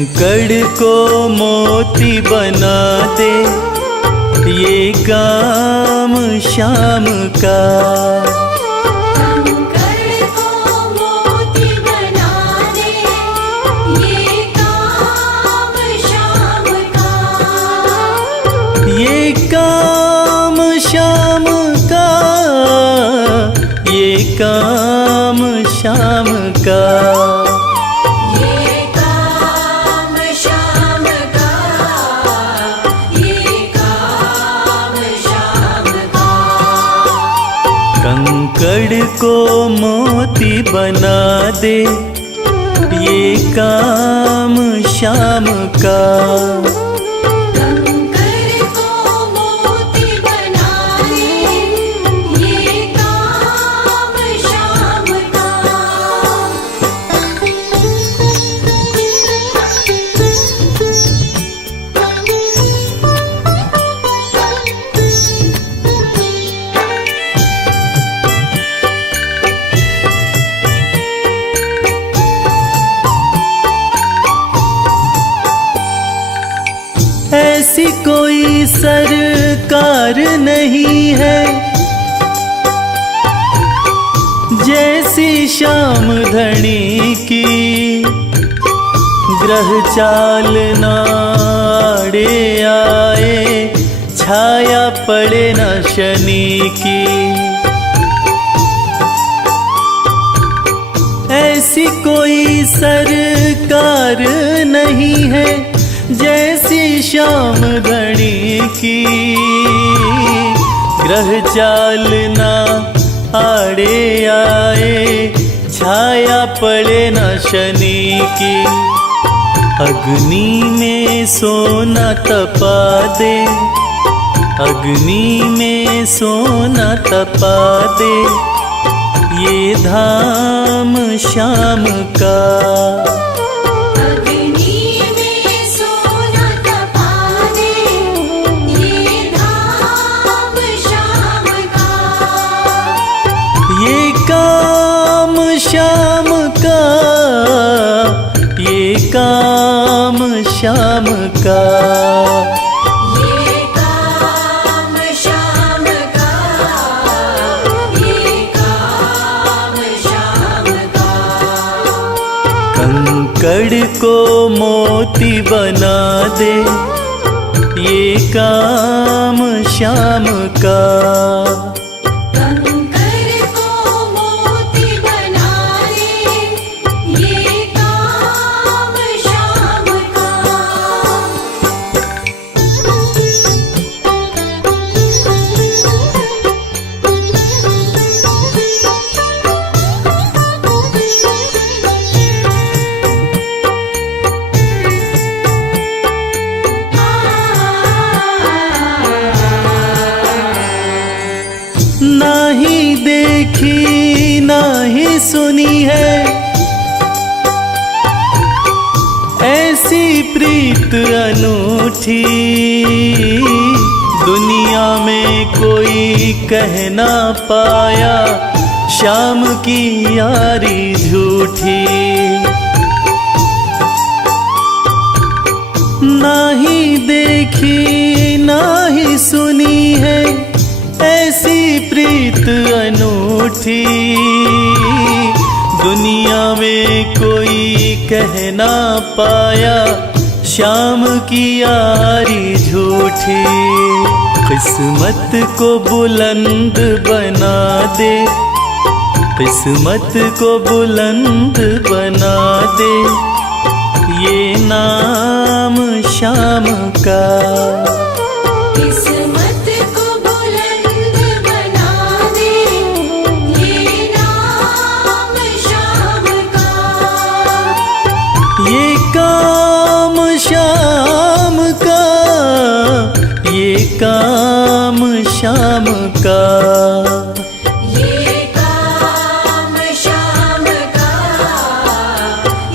कंकड़ को मोती बना दे ये काम शाम का। कंकड़ को मोती बना दे ये काम शाम का। ये काम शाम का, ये काम शाम का। कंकड़ को मोती बना दे ये काम शाम का। कंकड़ को मोती बना दे ये काम शाम का। ऐसी कोई सरकार नहीं है जैसी श्याम धनी की। ग्रह चाल नाड़े आए छाया पड़े न शनि की। ऐसी कोई सरकार नहीं है जैसी श्याम धनी की। ग्रह चाल ना आड़े आए छाया पड़े न शनि की। अग्नि में सोना तपा दे, अग्नि में सोना तपा दे ये धाम शाम का। ये काम शाम का, ये काम शाम का। ये काम शाम का, ये काम शाम का। कंकड़ को मोती बना दे ये काम शाम का। नहीं देखी नहीं सुनी है ऐसी प्रीत अनूठी। दुनिया में कोई कह ना पाया शाम की यारी झूठी। नहीं देखी नहीं सुनी है ऐसी प्रीत अनूठी। दुनिया में कोई कह ना पाया शाम की यारी झूठी। किस्मत को बुलंद बना दे, किस्मत को बुलंद बना दे ये नाम शाम का। ये काम शाम का, ये काम शाम का। ये काम शाम का,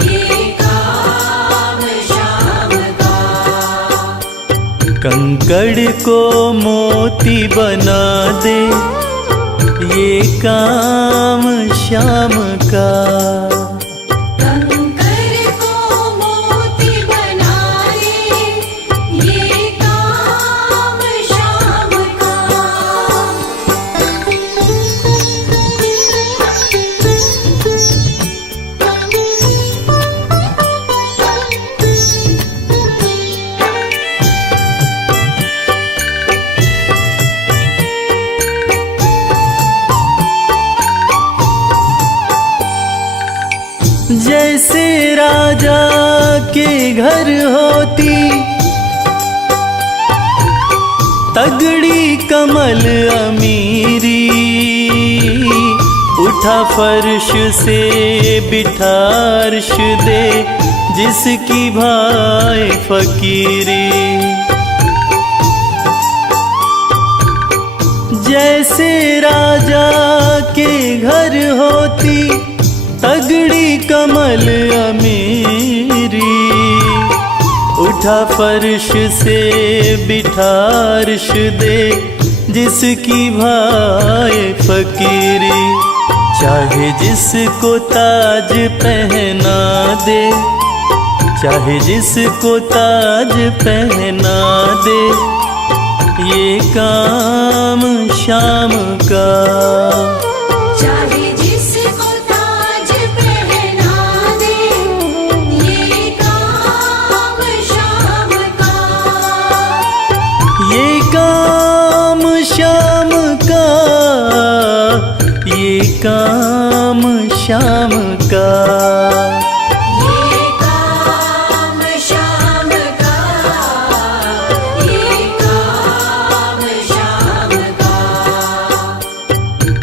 ये काम शाम का। कंकड़ को मोती बना दे ये काम शाम का। कंकड़ को मोती जैसे राजा के घर होती तगड़ी कमल अमीरी, उठा फर्श से बिठा अर्श दे जिसकी भाई फकीरी। जैसे राजा के घर होती तगड़ी कमल अमीरी, उठा फर्श से बिठा अर्श दे जिसकी भाई फकीरी। चाहे जिसको ताज पहना दे, चाहे जिसको ताज पहना दे, ये काम शाम का। चाहे जिसको ताज पहना दे, ये काम शाम का। ये काम शाम का, ये काम शाम का। ये काम शाम का, ये काम शाम का।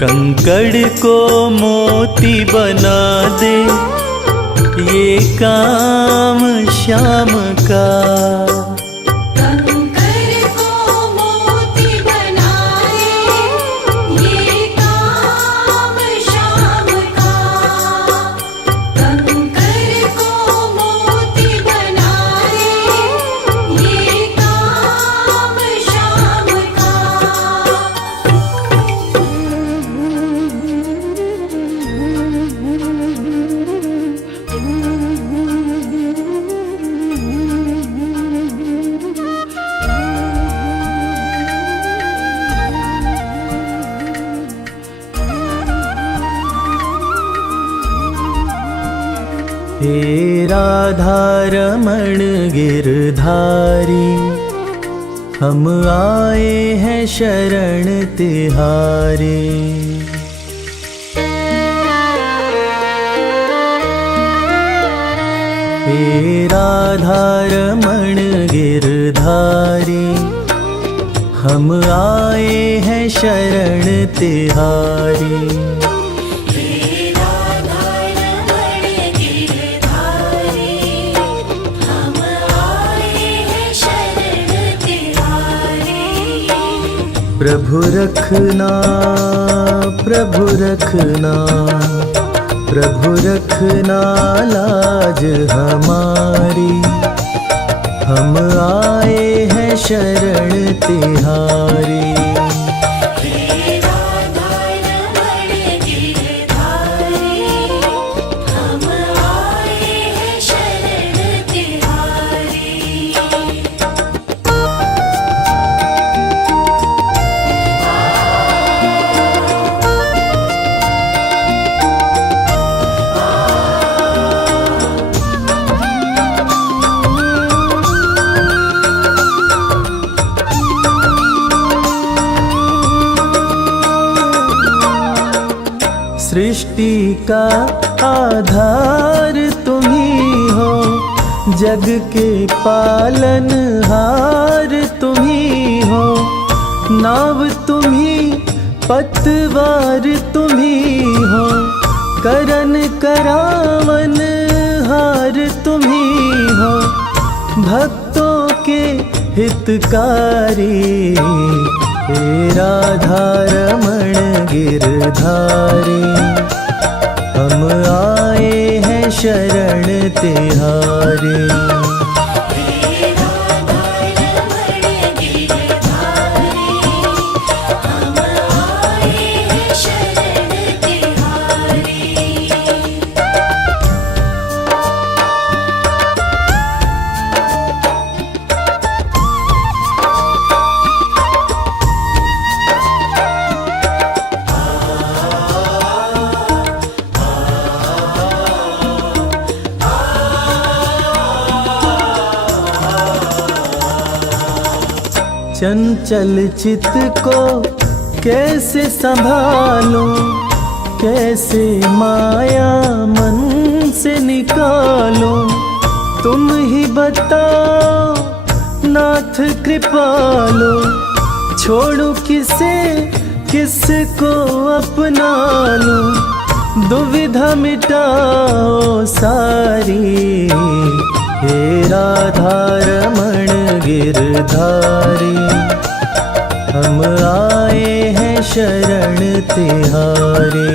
कंकड़ को मोती बना दे, ये काम शाम का। कंकर को मोती बना दे, ये काम शाम का। कंकर को मोती बना दे, ये काम शाम का। हे राधारमण गिरधारी, हम आए हैं शरण तिहारे। हे राधारमण गिरधारी, हम आए हैं शरण तिहारी। प्रभु रखना, प्रभु रखना, प्रभु रखना लाज हमारी। हम आए हैं शरण तिहारी। सृष्टि का आधार तुम ही हो, जग के पालनहार तुम ही हो। नाव तुम ही, पतवार तुम ही हो, करन करावन हार तुम ही हो। भक्तों के हितकारी, हे राधारमण गिरधारी। हम आए हैं शरण तिहारी। चंचल चित को कैसे संभालूं, कैसे माया मन से निकालो, तुम ही बताओ नाथ कृपालो। छोड़ो किसे किसको अपना लो, दुविधा मिटाओ सारी। हे राधा रमण गिरधारी, हम आए हैं शरण तिहारी।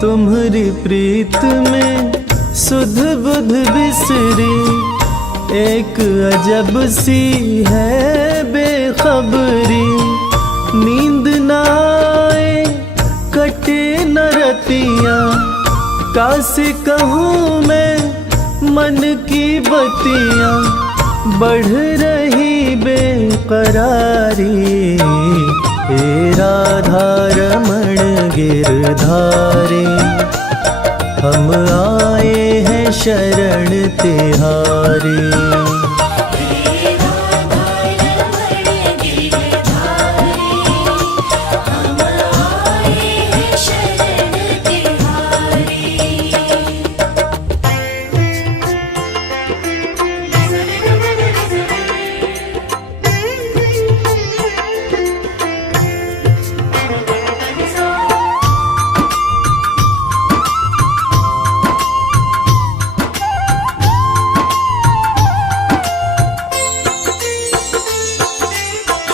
तुम्हारी प्रीत में सुध बुध बिसरी, एक अजब सी है बेखबरी। नींद न आए कटे न रतियाँ, कासे कहूँ मैं मन की बतियाँ। बढ़ रही बेकरारी, हे राधा रमण गिरधारी, हम आए हैं शरण तिहारी।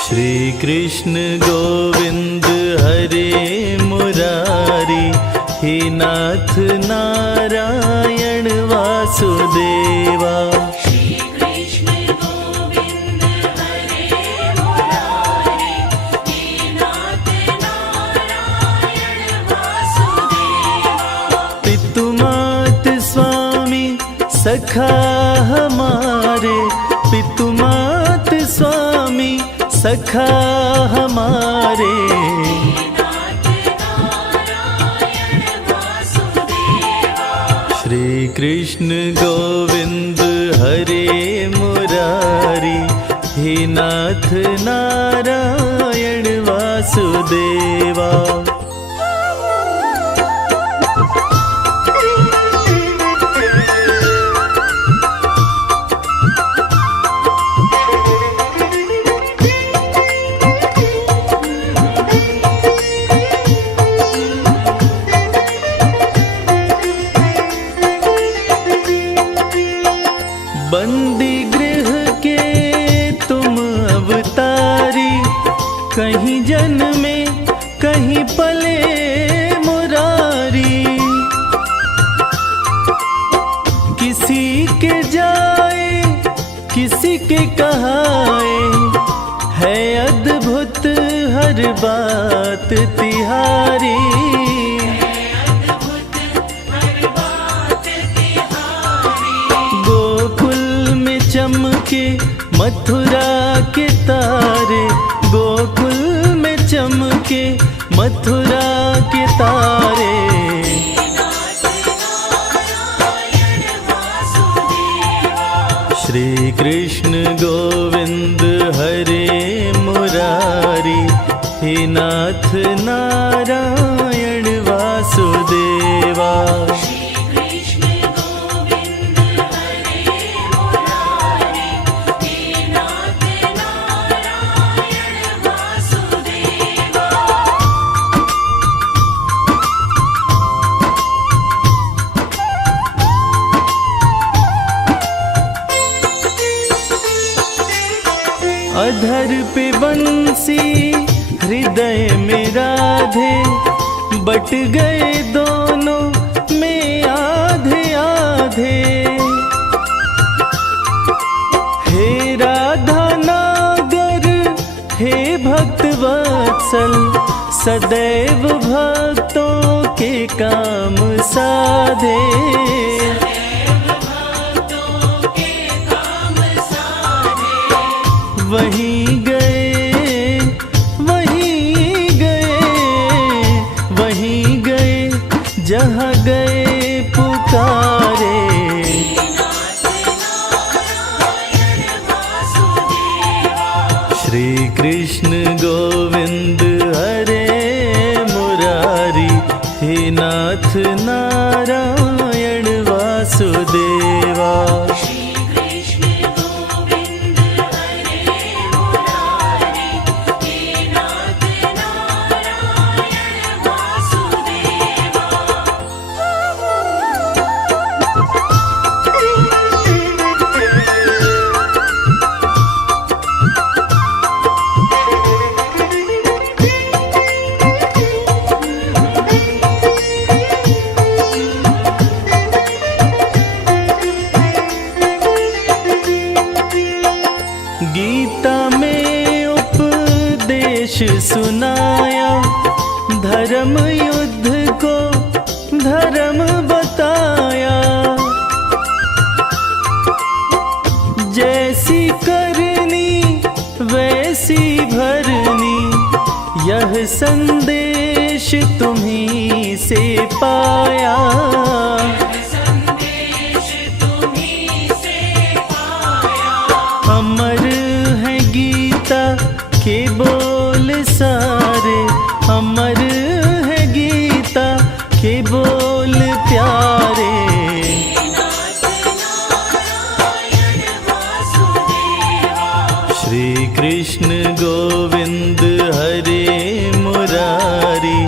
श्री कृष्ण गोविंद हरे मुरारी, हे नाथ नारायण वासुदेवा। श्री कृष्ण गोविंद हरे मुरारी, हे नाथ नारायण वासुदेवा। पितु मात स्वामी सखा हमारे, पितु मात स्वामी सखा हमारे। श्री कृष्ण गोविंद हरे मुरारी, हे नाथ नारायण वासुदेवा। बंदी गृह के तुम अवतारी, कहीं जन्मे कहीं पले मुरारी। किसी के जाए किसी के कहाए, है अद्भुत हर बात तिहारी। चमके मथुरा के तारे, गोकुल में चमके मथुरा के तारे। श्री कृष्ण गोविंद हरे मुरारी, हे नाथ नारायण वासुदेवा। अधर पे बंसी हृदय में राधे, बट गए दोनों में आधे आधे। हे राधा नागर हे भक्त वत्सल, सदैव भक्तों काम साधे। भक्तों के काम साधे। वहीं गए, वहीं गए, वहीं गए जहाँ गए पुकारे। श्री कृष्ण गोविंद हरे मुरारी, हे नाथ नारायण वासुदेवा। श्री कृष्ण गोविंद हरे मुरारी, हे नाथ नारायण वासुदेवा। गीता में उपदेश सुनाया, धर्म युद्ध को धर्म बताया। जैसी करनी वैसी भरनी, यह संदेश तुम्हीं से पाया। संदेश तुम्हीं से पाया। अमर है गीता के बोल सारे, अमर है गीता के बोल प्यारे। नाथ नारायण वासुदेवा। श्री कृष्ण गोविंद हरे मुरारी,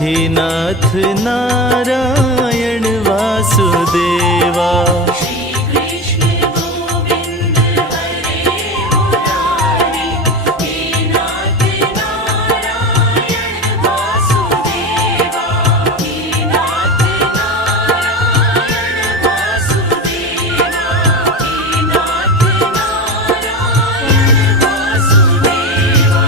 हे नाथ नारायण वासुदेवा। श्री कृष्ण गोविंद हरे मुरारी, हे नाथ नारायण वासुदेवा। हे नाथ नारायण वासुदेवा। हे नाथ नारायण वासुदेवा।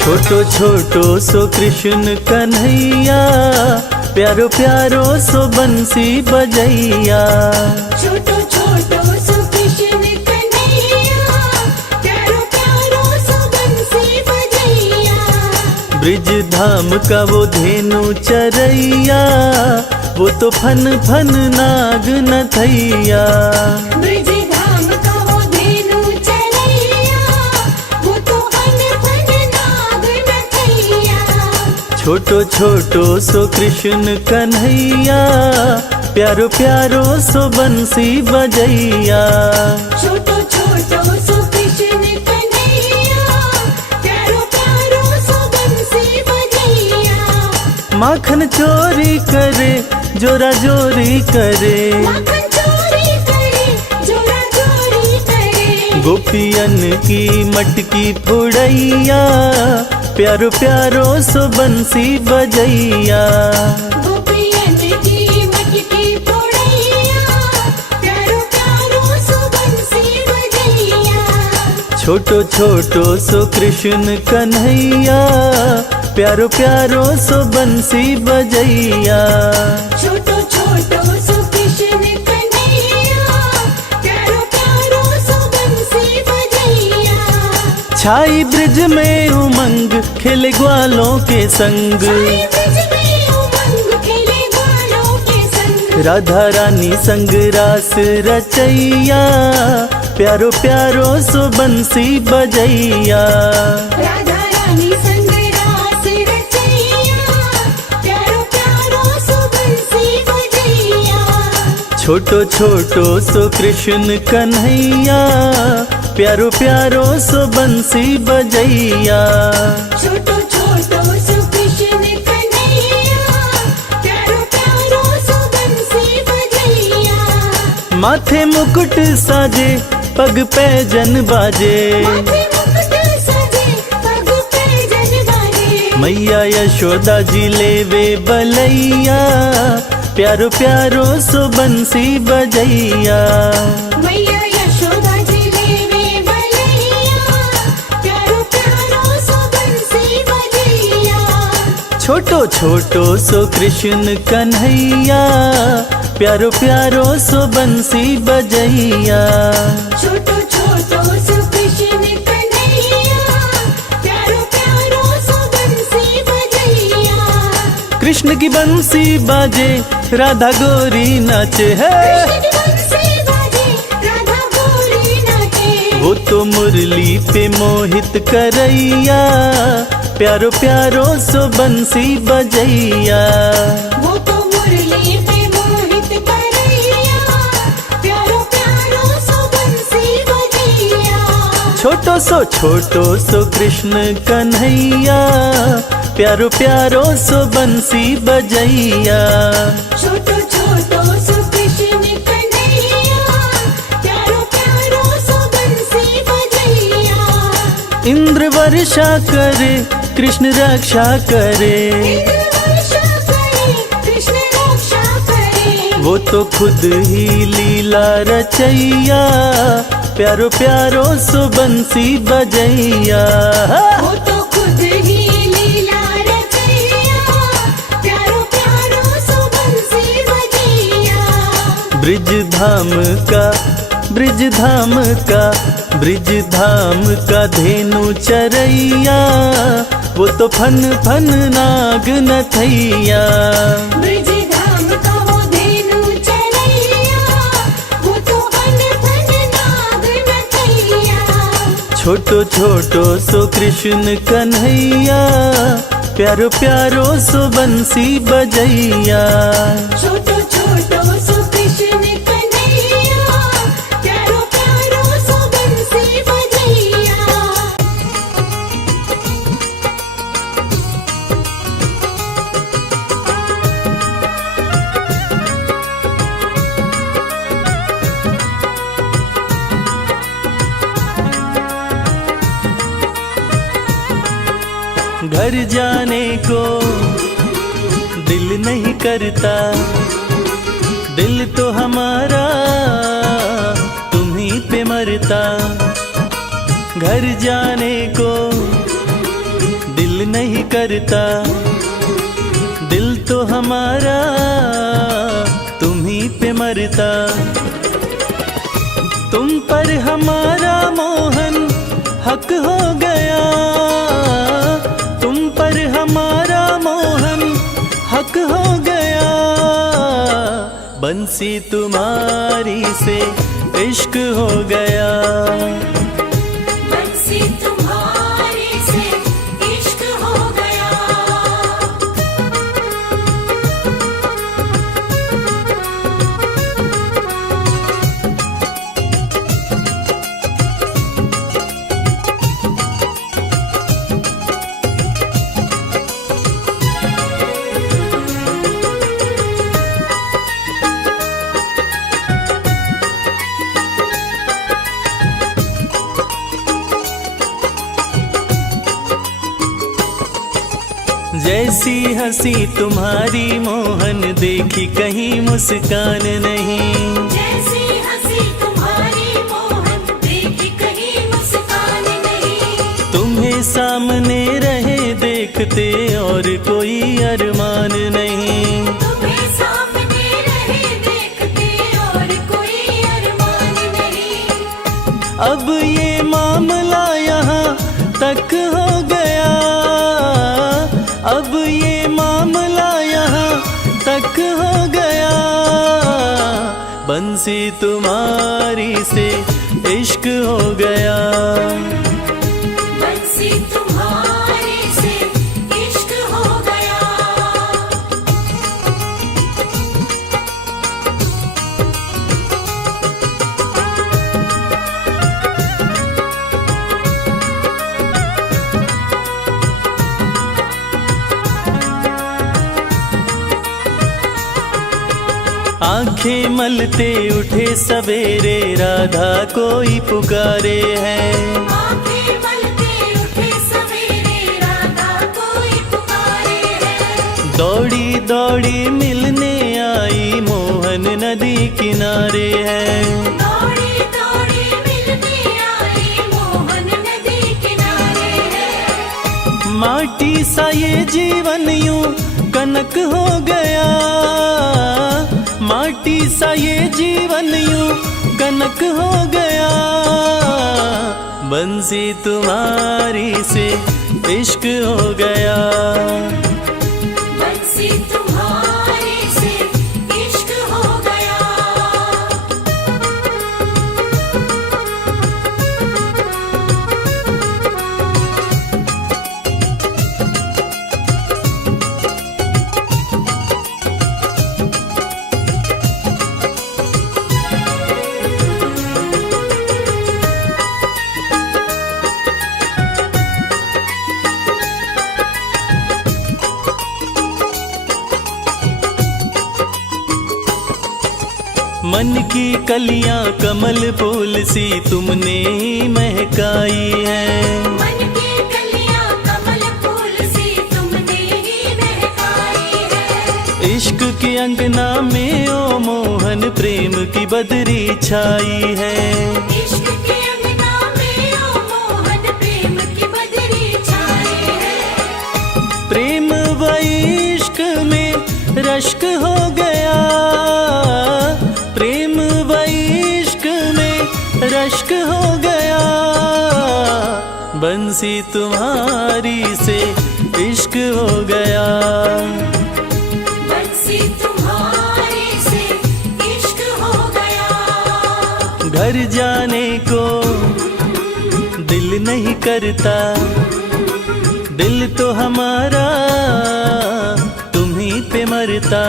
छोटो छोटो सो कृष्ण कन्हैया, प्यारो प्यारो सो बंसी बजैया। छोटो छोटो सो कृष्ण कन्हैया, प्यारो प्यारो सो बंसी बजैया। ब्रिज धाम का वो धेनु चरैया, वो तो फन फन नाग नथैया। ब्रिज धाम का वो धेनु चरैया, वो तो फन फन नाग नथैया। छोटो छोटो सो कृष्ण कन्हैया, प्यारो प्यारो सो बंसी बजैया। छोटो छोटो सो कृष्ण कन्हैया, प्यारो प्यारो सो बंसी बजैया। माखन चोरी करे, जोरा जोरी करे, माखन चोरी करे, जोरा चोरी करे। गोपियन की मटकी फुड़ैया, प्यारो प्यारो सो बंसी बजैया। गोपियन की मटकी फोड़ैया, प्यारो प्यारो सो बंसी बजैया। छोटो छोटो सो कृष्ण कन्हैया, प्यारो प्यारो सो बंसी बजैया। छोटो छोटो सो कृष्ण कन्हैया, प्यारो प्यारो सो बंसी बजैया। छाई ब्रिज में उमंग, खेले ग्वालों के संग। साई ब्रिज में उमंग, खेले ग्वालों के संग। राधा रानी संग रास रचैया, प्यारो प्यारो सो बंसी बजैया। राधा रानी संग रास रचैया, प्यारो प्यारो सो बंसी बजैया। छोटो छोटो सो कृष्ण कन्हैया, प्यारो प्यारो सो बंसी बजैया। छोटो छोटो सो कृष्ण कन्हैया, प्यारो प्यारो सो बंसी बजैया। माथे मुकुट साजे, पग पे जन बाजे। माथे मुकुट सजे, पग पे जन बाजे। मैया यशोदा जी लेवे बलैया, प्यारो प्यारो सो बंसी बजैया। मैया यशोदा जी लेवे बलैया, प्यारो प्यारो सो बंसी बजैया। छोटो छोटो सो कृष्ण कन्हैया, प्यारो प्यारो सो बंसी बजैया। छोटो छोटो सो कृष्ण कन्हैया, प्यारो प्यारो सो बंसी बजैया। कृष्ण की बंसी बाजे राधा गोरी नाचे है, कृष्ण की बंसी बाजे राधा गोरी नाचे। वो तो मुरली पे मोहित करैया, प्यारो प्यारो सो बंसी बजैया। वो तो मुरली पे मोहित करैया, प्यारो प्यारो सो बंसी बजैया। छोटो सो कृष्ण कन्हैया, प्यारो प्यारो सो बंसी बजैया। छोटो छोटो सो कृष्ण कन्हैया, प्यारो प्यारो सो बंसी बजैया। इंद्र वर्षा करे कृष्ण रक्षा करे, इंद्र वर्षा करे कृष्ण रक्षा करे। वो तो खुद ही लीला रचैया, प्यारो प्यारो सो बंसी बजैया। वो तो खुद ही लीला रचैया, प्यारो प्यारो सो बंसी बजैया। ब्रिज धाम का धेनु चरैया, वो तो फन फन नाग नथैया। ब्रिज धाम का वो धेनु चरैया, वो तो फन फन नाग नथैया। छोटो छोटो सो कृष्ण कन्हैया, प्यारो प्यारो सो बंसी बजैया। छोटो छोटो सो कृष्ण कन्हैया, प्यारो प्यारो सो बंसी बजैया। घर जाने को दिल नहीं करता, दिल तो हमारा तुम्हीं पे मरता। घर जाने को दिल नहीं करता, दिल तो हमारा तुम्हीं पे मरता। तुम पर हमारा मोहन हक हो गया, तुम पर हमारा मोहन हक हो गया। बंसी तुम्हारी से इश्क हो गया, बंसी तुम्हारे से इश्क हो गया। जैसी हंसी तुम्हारी मोहन, देखी कहीं मुस्कान नहीं। जैसी हंसी तुम्हारी मोहन, देखी कहीं मुस्कान नहीं। तुम्हें सामने रहे देखते और कोई अरमान नहीं। तुम्हें सामने रहे देखते और कोई अरमान नहीं। अब ये मामला यहाँ तक हो गया, अब ये मामला यहाँ तक हो गया। बंसी तुम्हारी से इश्क हो गया, बंसी तुम्हारे से इश्क हो गया। आंखें मलते उठे सवेरे, राधा कोई पुकारे है। आंखें मलते उठे सवेरे, राधा कोई पुकारे है। दौड़ी दौड़ी मिलने आई, मोहन नदी किनारे है। दौड़ी दौड़ी मिलने आई, मोहन नदी किनारे है। माटी सा ये जीवन यूं कनक हो गया, माटी सा ये जीवन यूं कनक हो गया। बंसी तुम्हारी से इश्क हो गया, बंसी तुम्हारे से इश्क हो गया। मन की कलियां कमल फूल सी तुमने ही महकाई है, मन की कलियां कमल फूल सी तुमने ही महकाई है। इश्क के अंगना में ओ मोहन प्रेम की बदरी छाई है, इश्क के अंगना में ओ मोहन प्रेम की बदरी छाई है। प्रेम व इश्क में रश्क हो गया, प्रेम व इश्क में रश्क हो गया। बंसी तुम्हारी से इश्क हो गया, बंसी तुम्हारे से इश्क हो गया। घर जाने को दिल नहीं करता, दिल तो हमारा तुम्हीं पे मरता।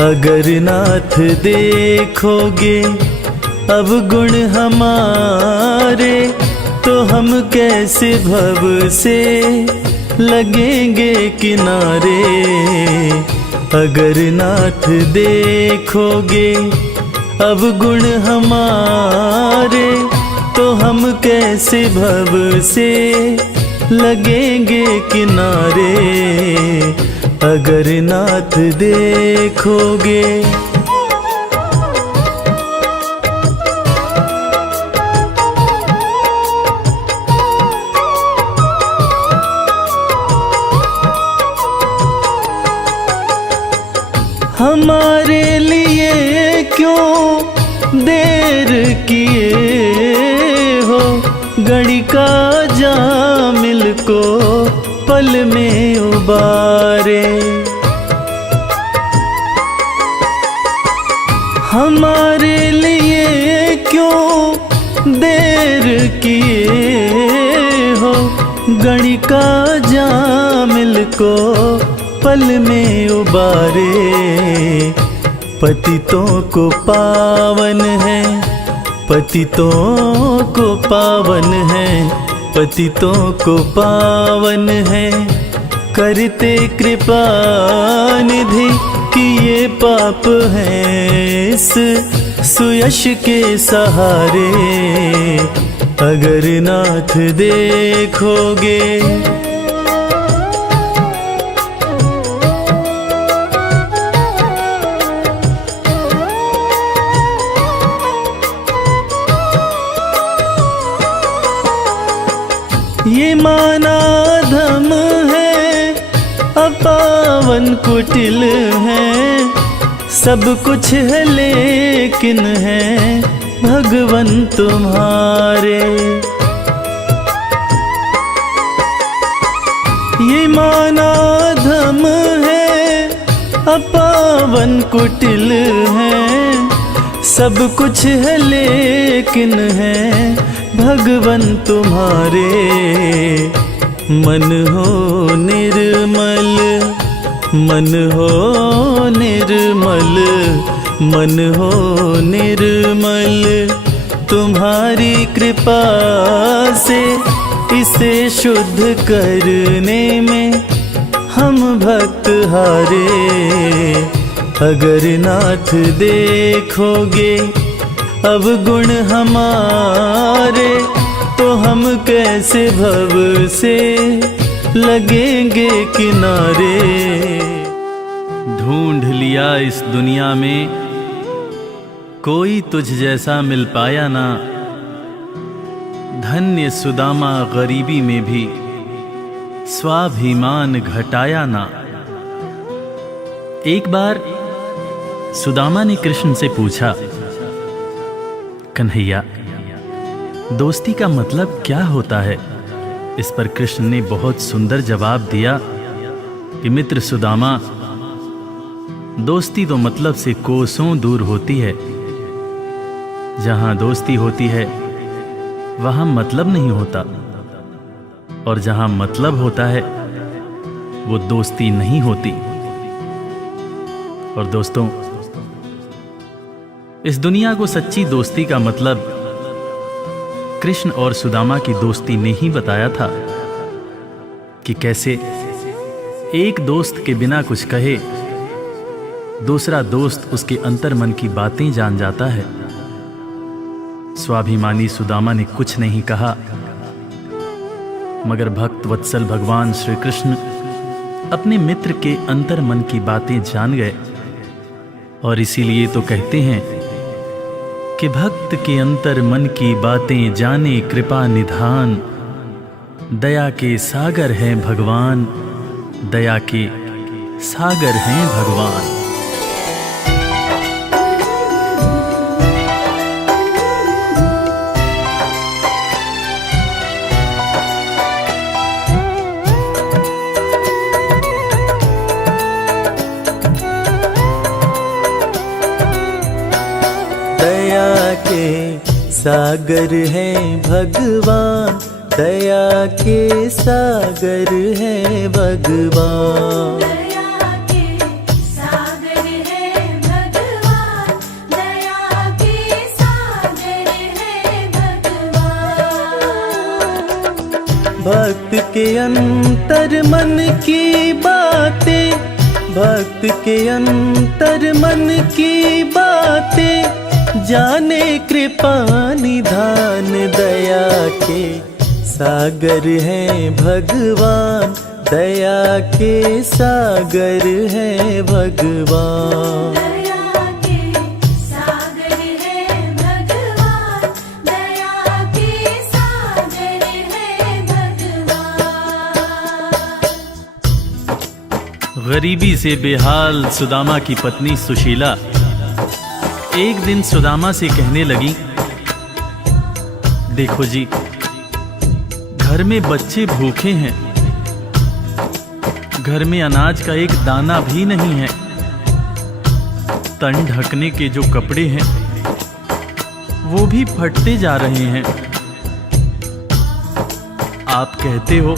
अगर नाथ देखोगे अब गुण हमारे, तो हम कैसे भव से लगेंगे किनारे। अगर नाथ देखोगे अब गुण हमारे, तो हम कैसे भव से लगेंगे किनारे। अगर नाथ देखोगे हमारे लिए क्यों देर किए हो, घड़ी का जामिल को पल में उबारे। हमारे लिए क्यों देर किए हो, घड़ी का जामिल को पल में उबारे। पतितों को पावन है, पतितों को पावन है, पतितों को पावन है। करते कृपा निधि कि ये पाप हैं इस सुयश के सहारे। अगर नाथ देखोगे ये माना धम है, अपावन कुटिल है। सब कुछ है लेकिन है भगवन तुम्हारे। ये माना धम है, अपावन कुटिल है। सब कुछ है लेकिन है भगवन तुम्हारे। मन हो निर्मल, मन हो निर्मल, मन हो निर्मल। तुम्हारी कृपा से इसे शुद्ध करने में हम भक्त हारे। अगर नाथ देखोगे अब गुण हमारे, तो हम कैसे भव से लगेंगे किनारे। ढूंढ लिया इस दुनिया में कोई तुझ जैसा मिल पाया ना, धन्य सुदामा गरीबी में भी स्वाभिमान घटाया ना। एक बार सुदामा ने कृष्ण से पूछा, कन्हैया, दोस्ती का मतलब क्या होता है? इस पर कृष्ण ने बहुत सुंदर जवाब दिया कि मित्र सुदामा, दोस्ती तो मतलब से कोसों दूर होती है। जहां दोस्ती होती है वहां मतलब नहीं होता, और जहां मतलब होता है वो दोस्ती नहीं होती। और दोस्तों, इस दुनिया को सच्ची दोस्ती का मतलब कृष्ण और सुदामा की दोस्ती ने ही बताया था कि कैसे एक दोस्त के बिना कुछ कहे दूसरा दोस्त उसके अंतर्मन की बातें जान जाता है। स्वाभिमानी सुदामा ने कुछ नहीं कहा, मगर भक्त वत्सल भगवान श्री कृष्ण अपने मित्र के अंतर्मन की बातें जान गए। और इसीलिए तो कहते हैं कि भक्त के अंतर मन की बातें जाने कृपा निधान, दया के सागर हैं भगवान, दया के सागर हैं भगवान। दया के सागर हैं भगवान, दया के सागर हैं भगवान। दया के सागर है भगवान, दया के सागर है भगवान। भक्त के अंतर मन की बातें, भक्त के अंतर मन की बातें जाने कृपा निधान, दया के सागर हैं भगवान, दया के सागर हैं भगवान। दया के सागर है भगवान, दया के सागर है भगवान। गरीबी से बेहाल सुदामा की पत्नी सुशीला एक दिन सुदामा से कहने लगी, देखो जी, घर में बच्चे भूखे हैं, घर में अनाज का एक दाना भी नहीं है, तन ढकने के जो कपड़े हैं वो भी फटते जा रहे हैं। आप कहते हो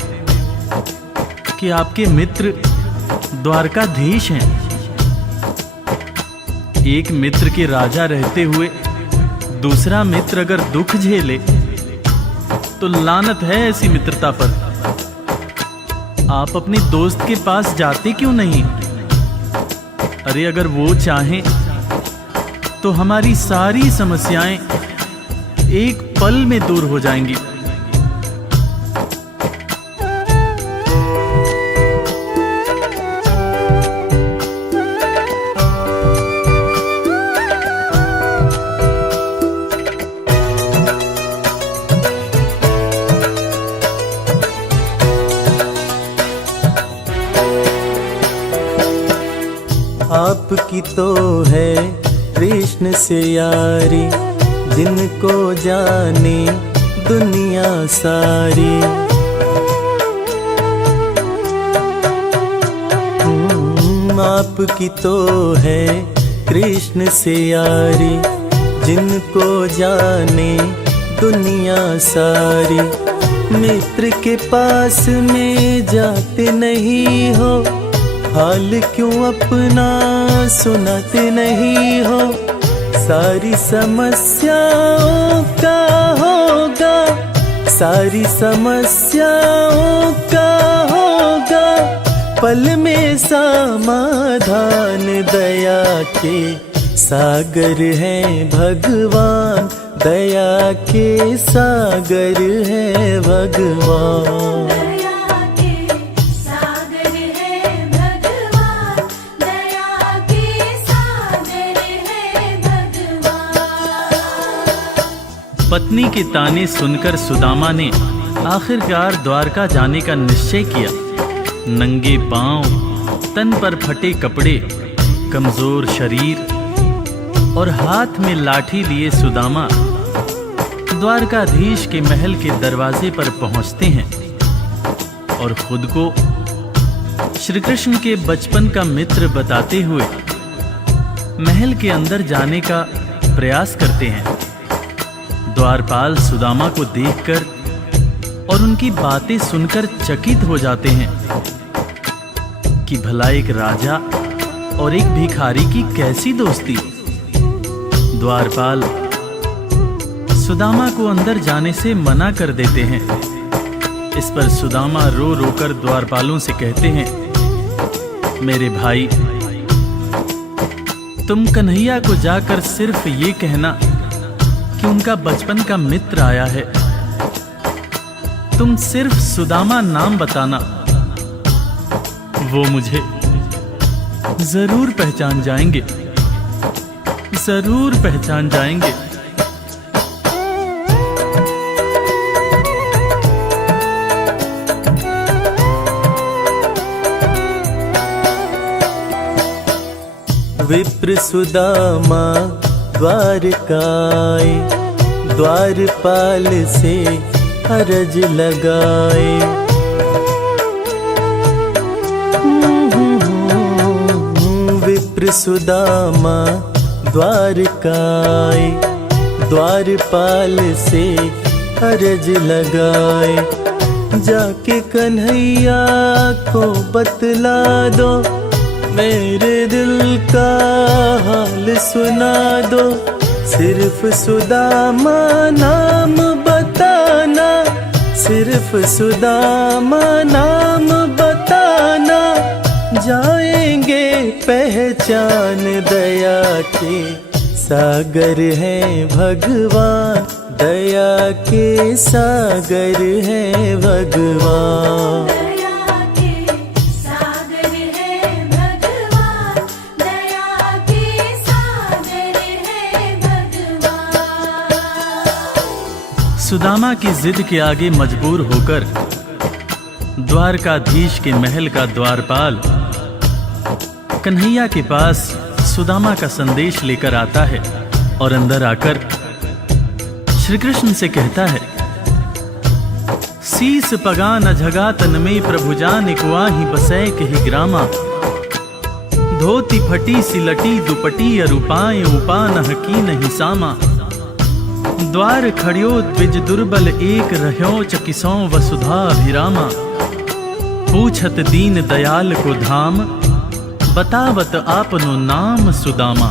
कि आपके मित्र द्वारकाधीश हैं। एक मित्र के राजा रहते हुए दूसरा मित्र अगर दुख झेले तो लानत है ऐसी मित्रता पर। आप अपने दोस्त के पास जाते क्यों नहीं? अरे अगर वो चाहें तो हमारी सारी समस्याएं एक पल में दूर हो जाएंगी। आपकी तो है कृष्ण से यारी, जिनको जाने दुनिया सारी। आपकी तो है कृष्ण से यारी, जिनको जाने दुनिया सारी। मित्र के पास में जाते नहीं हो, हाल क्यों अपना सुनाते नहीं हो। सारी समस्याओं का होगा, सारी समस्याओं का होगा पल में समाधान। दया के सागर हैं भगवान, दया के सागर हैं भगवान। दया के सागर है भगवान, दया के सागर है भगवान। पत्नी के ताने सुनकर सुदामा ने आखिरकार द्वारका जाने का निश्चय किया। नंगे पांव, तन पर फटे कपड़े, कमजोर शरीर और हाथ में लाठी लिए सुदामा द्वारकाधीश के महल के दरवाजे पर पहुंचते हैं और खुद को श्री कृष्ण के बचपन का मित्र बताते हुए महल के अंदर जाने का प्रयास करते हैं। द्वारपाल सुदामा को देखकर और उनकी बातें सुनकर चकित हो जाते हैं कि भला एक राजा और एक भिखारी की कैसी दोस्ती। द्वारपाल सुदामा को अंदर जाने से मना कर देते हैं। इस पर सुदामा रो रो कर द्वारपालों से कहते हैं, मेरे भाई, तुम कन्हैया को जाकर सिर्फ ये कहना कि उनका बचपन का मित्र आया है। तुम सिर्फ सुदामा नाम बताना, वो मुझे जरूर पहचान जाएंगे, जरूर पहचान जाएंगे। विप्र सुदामा द्वारकाए, द्वारपाल से अरज लगाए। विप्र सुदामा द्वारकाए, द्वारपाल से अरज लगाए। जाके कन्हैया को बतला दो, मेरे दिल का हाल सुना दो। सिर्फ सुदामा नाम बताना, सिर्फ सुदामा नाम बताना। जाएंगे पहचान, दया के सागर है भगवान, दया के सागर है भगवान। दया के सागर है भगवान, दया के सागर है भगवान। सुदामा की जिद के आगे मजबूर होकर द्वारकाधीश के महल का द्वारपाल कन्हैया के पास सुदामा का संदेश लेकर आता है और अंदर आकर श्री कृष्ण से कहता है, शीस पगा न झगा तन में प्रभु जान कुआही बसै कही ग्रामा। धोती फटी सिलटी दुपटी अरूपाएं उपा न हकी नहीं सामा। द्वार खड़ियो द्विज दुर्बल एक रह्यो चकिसों वसुधा अभिरामा। पूछत दीन दयाल को धाम, बतावत आपनो नाम सुदामा।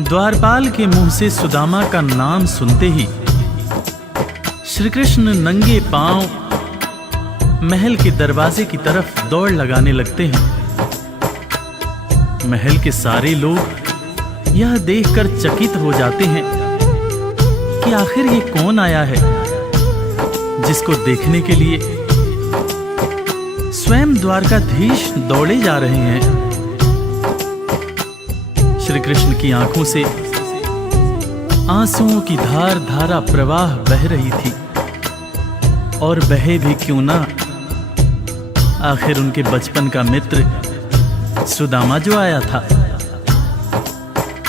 द्वारपाल के मुंह से सुदामा का नाम सुनते ही श्री कृष्ण नंगे पांव महल के दरवाजे की तरफ दौड़ लगाने लगते हैं। महल के सारे लोग यह देखकर चकित हो जाते हैं कि आखिर ये कौन आया है जिसको देखने के लिए स्वयं द्वारकाधीश दौड़े जा रहे हैं। श्री कृष्ण की आंखों से आंसुओं की धार धारा प्रवाह बह रही थी, और बहे भी क्यों ना, आखिर उनके बचपन का मित्र सुदामा जो आया था।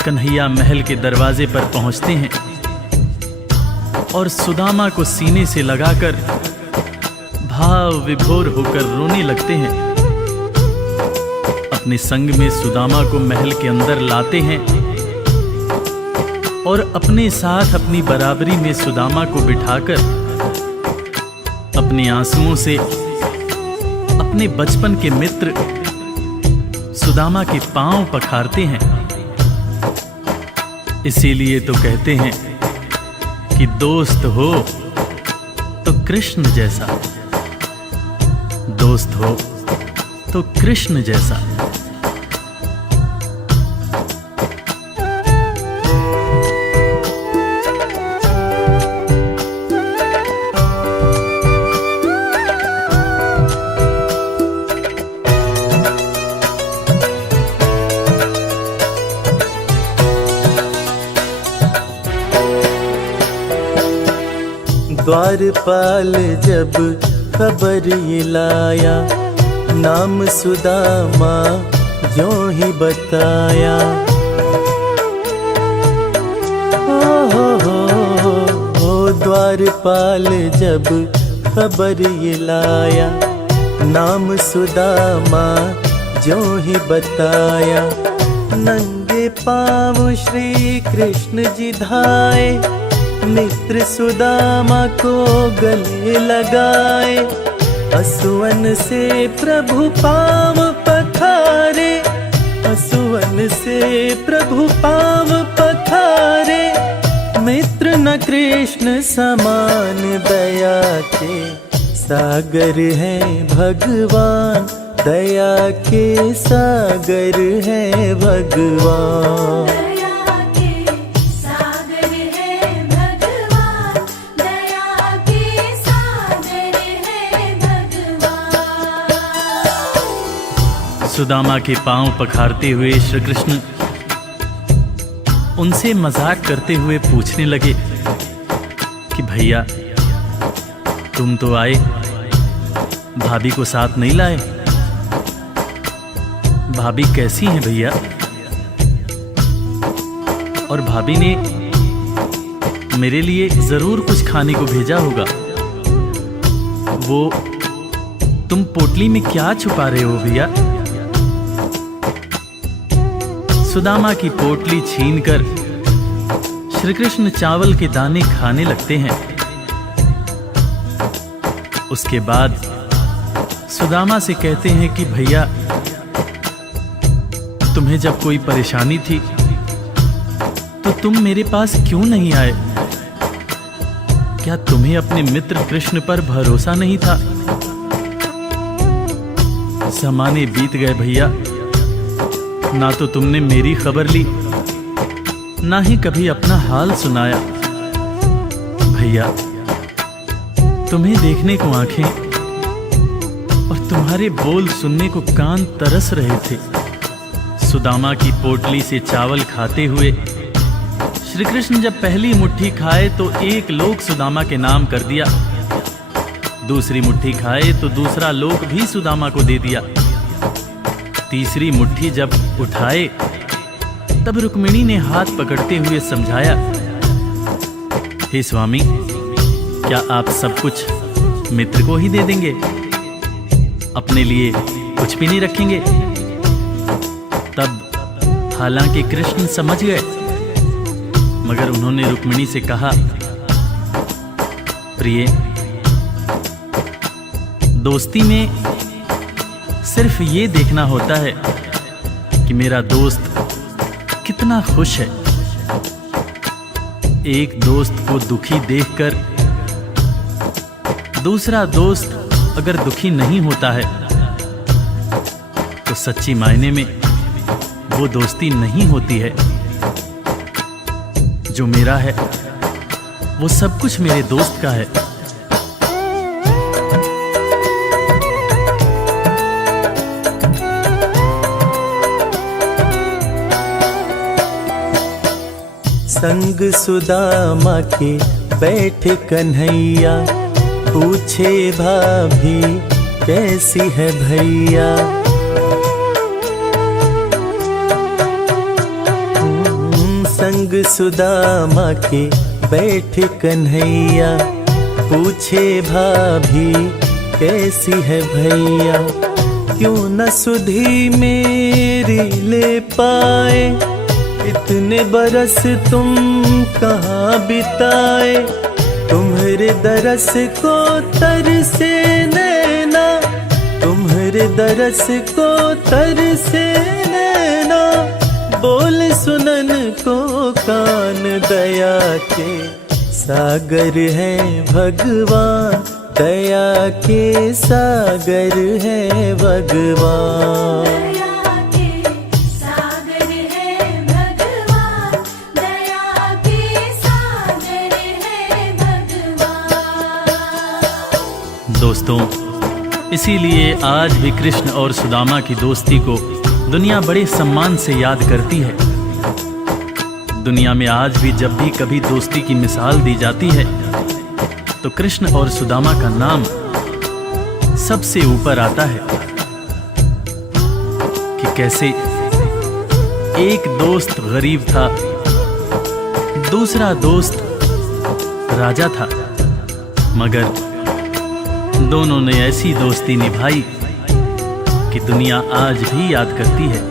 कन्हैया महल के दरवाजे पर पहुंचते हैं और सुदामा को सीने से लगाकर भाव विभोर होकर रोने लगते हैं। अपने संग में सुदामा को महल के अंदर लाते हैं और अपने साथ अपनी बराबरी में सुदामा को बिठाकर अपने आंसुओं से अपने बचपन के मित्र सुदामा के पांव पखारते हैं। इसीलिए तो कहते हैं कि दोस्त हो तो कृष्ण जैसा, दोस्त हो तो कृष्ण जैसा। द्वारपाल जब खबर ये लाया, नाम सुदामा ज्यों ही बताया। ओ द्वारपाल जब खबर ये लाया, नाम सुदामा ज्यों ही बताया। नंगे पाँव श्री कृष्ण जी धाए, मित्र सुदामा को गले लगाए। असुवन से प्रभु पाँव पखारे, असुवन से प्रभु पाँव पखारे। मित्र न कृष्ण समान दया के सागर है भगवान, दया के सागर है भगवान। दया के सागर है भगवान, दया के सागर है भगवान। सुदामा के पांव पखारते हुए श्री कृष्ण उनसे मजाक करते हुए पूछने लगे कि भैया तुम तो आए, भाभी को साथ नहीं लाए। भाभी कैसी हैं भैया? और भाभी ने मेरे लिए जरूर कुछ खाने को भेजा होगा। वो तुम पोटली में क्या छुपा रहे हो भैया? सुदामा की पोटली छीनकर श्री कृष्ण चावल के दाने खाने लगते हैं। उसके बाद सुदामा से कहते हैं कि भैया तुम्हें जब कोई परेशानी थी तो तुम मेरे पास क्यों नहीं आए? क्या तुम्हें अपने मित्र कृष्ण पर भरोसा नहीं था? ज़माने बीत गए भैया, ना तो तुमने मेरी खबर ली, ना ही कभी अपना हाल सुनाया। भैया तुम्हें देखने को आंखें और तुम्हारे बोल सुनने को कान तरस रहे थे। सुदामा की पोटली से चावल खाते हुए श्री कृष्ण जब पहली मुट्ठी खाए तो एक लोक सुदामा के नाम कर दिया, दूसरी मुट्ठी खाए तो दूसरा लोक भी सुदामा को दे दिया। तीसरी मुट्ठी जब उठाए तब रुक्मिणी ने हाथ पकड़ते हुए समझाया, हे स्वामी क्या आप सब कुछ मित्र को ही दे देंगे, अपने लिए कुछ भी नहीं रखेंगे? तब हालांकि कृष्ण समझ गए, मगर उन्होंने रुक्मिणी से कहा, प्रिय दोस्ती में सिर्फ ये देखना होता है कि मेरा दोस्त कितना खुश है। एक दोस्त को दुखी देखकर दूसरा दोस्त अगर दुखी नहीं होता है तो सच्ची मायने में वो दोस्ती नहीं होती है। जो मेरा है वो सब कुछ मेरे दोस्त का है। संग सुदामा के बैठे कन्हैया, पूछे भाभी कैसी है भैया। संग सुदामा के बैठे कन्हैया, पूछे भाभी कैसी है भैया। क्यों न सुधी मेरी ले पाए, इतने बरस तुम कहाँ बिताए। तुम्हारे दरस को तरसे नैना, तुम्हारे दरस को तरसे नैना। बोल सुनन को कान, दया के सागर है भगवान, दया के सागर है भगवान। दया के सागर है भगवान, दया के सागर है भगवान। दोस्तों, इसीलिए आज भी कृष्ण और सुदामा की दोस्ती को दुनिया बड़े सम्मान से याद करती है। दुनिया में आज भी जब भी कभी दोस्ती की मिसाल दी जाती है तो कृष्ण और सुदामा का नाम सबसे ऊपर आता है कि कैसे एक दोस्त गरीब था, दूसरा दोस्त राजा था, मगर दोनों ने ऐसी दोस्ती निभाई कि दुनिया आज भी याद करती है।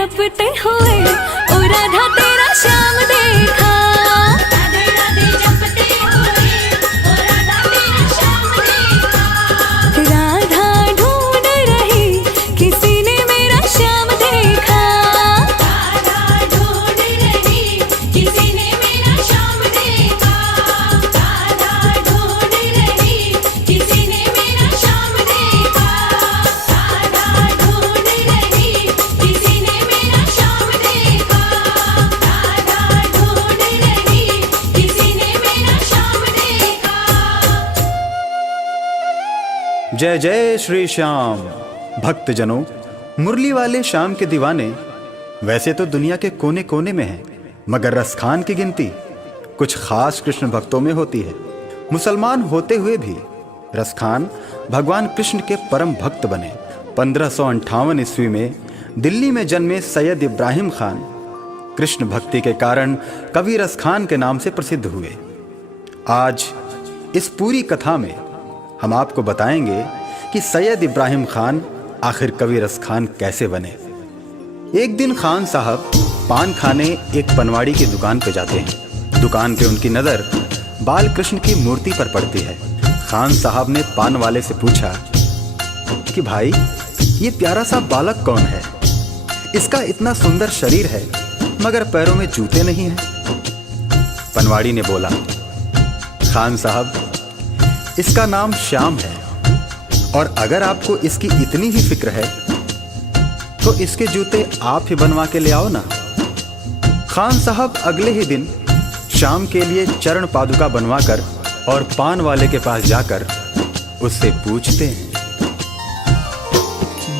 जपते हुए ओ राधा तेरा श्याम देखा। राधे राधे जपते हुए ओ राधा तेरा श्याम देखा। राधा ढूंढ रही किसी ने मेरा श्याम देखा। राधा ढूंढ रही किसी ने मेरा श्याम देखा। राधा ढूंढ रही किसी ने मेरा श्याम देखा। राधा ढूंढ रही किसी ने मेरा श्याम देखा। राधा ढूंढ रही किसी ने मेरा श्याम देखा। जय जय श्री श्याम। भक्तजनों, मुरली वाले श्याम के दीवाने वैसे तो दुनिया के कोने कोने में हैं, मगर रसखान की गिनती कुछ खास कृष्ण भक्तों में होती है। मुसलमान होते हुए भी रसखान भगवान कृष्ण के परम भक्त बने। 1558 ईस्वी में दिल्ली में जन्मे सैयद इब्राहिम खान कृष्ण भक्ति के कारण कवि रसखान के नाम से प्रसिद्ध हुए। आज इस पूरी कथा में हम आपको बताएंगे कि सैयद इब्राहिम खान आखिर कवि रसखान कैसे बने। एक दिन खान साहब पान खाने एक पनवाड़ी की दुकान पर जाते हैं। दुकान पे उनकी नज़र बाल कृष्ण की मूर्ति पर पड़ती है। खान साहब ने पान वाले से पूछा कि भाई, ये प्यारा सा बालक कौन है? इसका इतना सुंदर शरीर है मगर पैरों में जूते नहीं हैं। पनवाड़ी ने बोला, खान साहब, इसका नाम श्याम है और अगर आपको इसकी इतनी ही फिक्र है तो इसके जूते आप ही बनवा के ले आओ ना। खान साहब अगले ही दिन श्याम के लिए चरण पादुका बनवाकर और पान वाले के पास जाकर उससे पूछते हैं,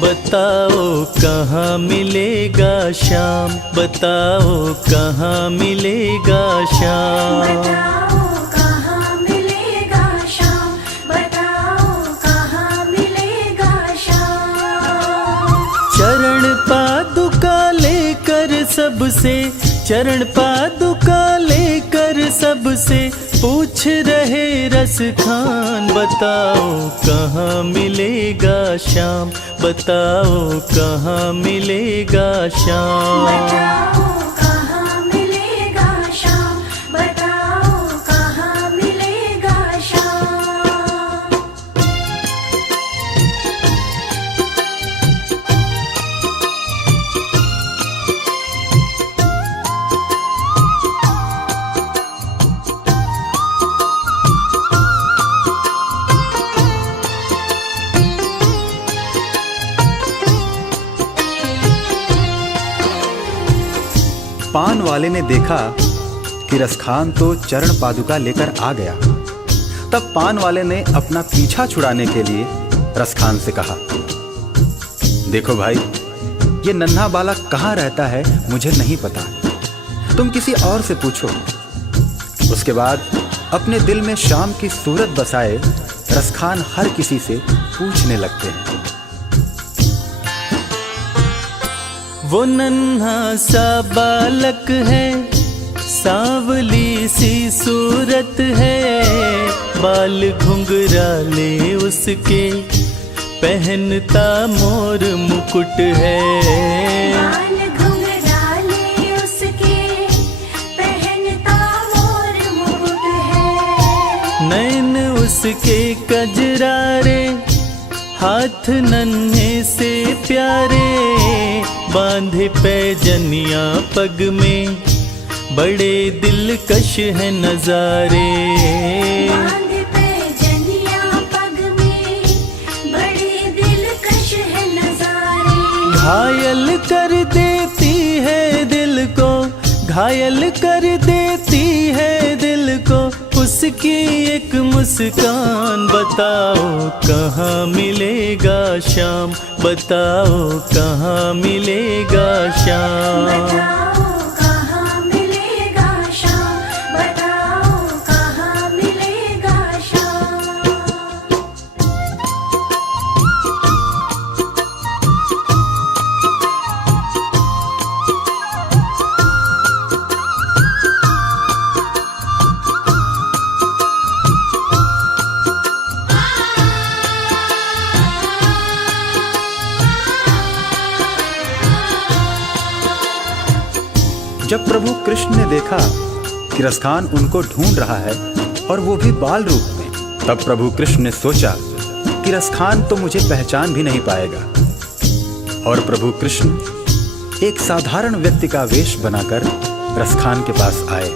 बताओ कहाँ मिलेगा श्याम, बताओ कहाँ मिलेगा श्याम। बताओ कहाँ मिलेगा श्याम, बताओ कहाँ मिलेगा श्याम। चरण पादुका लेकर सबसे, चरण पादुका लेकर सबसे पूछ रहे रसखान, बताओ कहाँ मिलेगा श्याम, बताओ कहाँ मिलेगा श्याम। बताओ कहाँ मिलेगा श्याम, बताओ कहाँ मिलेगा श्याम। पान वाले ने देखा कि रसखान तो चरण पादुका लेकर आ गया। तब पान वाले ने अपना पीछा छुड़ाने के लिए रसखान से कहा, देखो भाई, ये नन्हा बालक कहाँ रहता है मुझे नहीं पता, तुम किसी और से पूछो। उसके बाद अपने दिल में श्याम की सूरत बसाए रसखान हर किसी से पूछने लगते हैं। वो नन्हा सा बालक है, सांवली सी सूरत है, बाल घुंघराले उसके, पहनता मोर मुकुट है। बाल घुंघराले उसके, पहनता मोर मुकुट है। नैन उसके कजरारे, हाथ नन्हे से प्यारे, बांधे पैजनिया पग में, बड़े दिलकश है नजारे। बांधे पैजनिया पग में, बड़े दिलकश है नजारे। घायल कर देती है दिल को, घायल कर देती है दिल को, उसकी एक मुस्कान, बताओ कहाँ मिलेगा श्याम, बताओ कहाँ मिलेगा श्याम। बताओ कहाँ मिलेगा श्याम, बताओ कहाँ मिलेगा श्याम। जब प्रभु कृष्ण ने देखा कि रसखान उनको ढूंढ रहा है और वो भी बाल रूप में, तब प्रभु कृष्ण ने सोचा कि रसखान तो मुझे पहचान भी नहीं पाएगा। और प्रभु कृष्ण एक साधारण व्यक्ति का वेश बनाकर रसखान के पास आए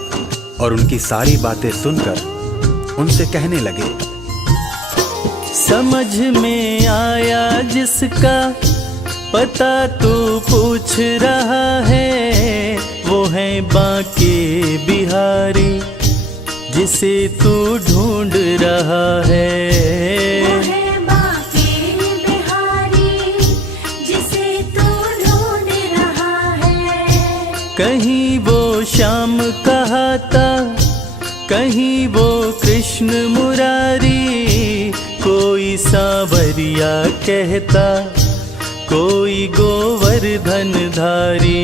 और उनकी सारी बातें सुनकर उनसे कहने लगे, समझ में आया जिसका पता तू पूछ रहा है, वो है बांके बिहारी जिसे तू ढूंढ रहा है। वो है बांके बिहारी जिसे तू ढूंढ रहा है। कहीं वो श्याम कहाता, कहीं वो कृष्ण मुरारी, कोई सांवरिया कहता, कोई गोवर्धन धारी।